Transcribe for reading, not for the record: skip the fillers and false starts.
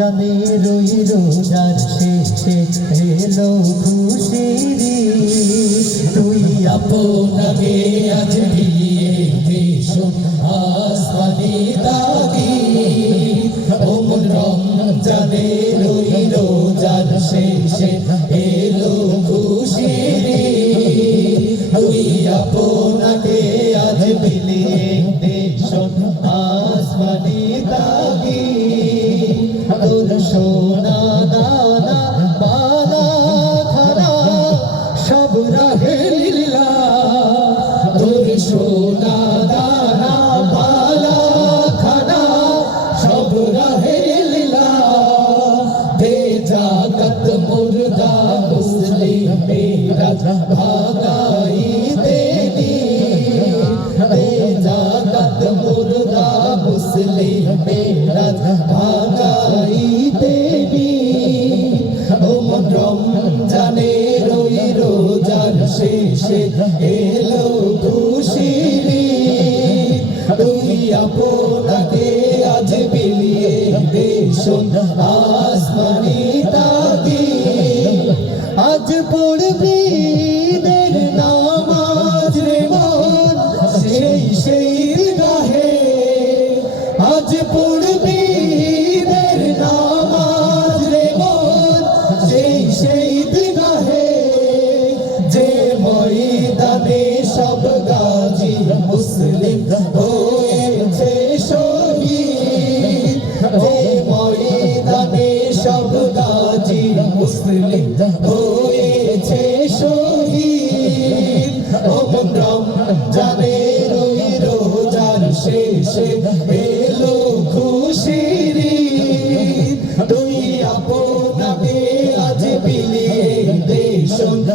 রমজানের ওই রোজার শেষে এলো খুশির ঈদ। তুই আপনাকে আজ বিলিয়ে ভীষণ আসমানি তাগিদ। ও মন রমজানের ওই রোজার শেষে এলো খুশির ঈদ। তুই আপনাকে আজ বিলিয়ে ভীষণ আসমানি তাগিদ। তোর সোনা দানা বালা খানা সব রাহে লীলা। তোর সোনা দানা বালা খানা সব রাহে লীলা। দে জাগত মুর্দা মুসলিম মিরাজ ভাগাইতে দিন। দে জাগত মুর্দা মুসলিম মিরাজ ভাগাইতে দিন। ও মন রমজানের ওই রোজার শেষে এলো খুশির ঈদ। তুই আপনাকে আজ বিলিয়ে ভীষণ আসমানি তাগিদ। আজ পড়বি ঈদের নামাজ রে মন সেই গাহে। আজ পড়বি ঈদের নামাজ রে মন সেই গাহে। যে ময়দানে সব গাজী মুসলিম হয়েছে শহীদ। যে ময়দানে সব গাজী মুসলিম হয়েছে শহীদ। ও মন রমজানের ওই রোজার শেষে এলো খুশির ঈদ। তুই আপনাকে আজ বিলিয়ে ভীষণ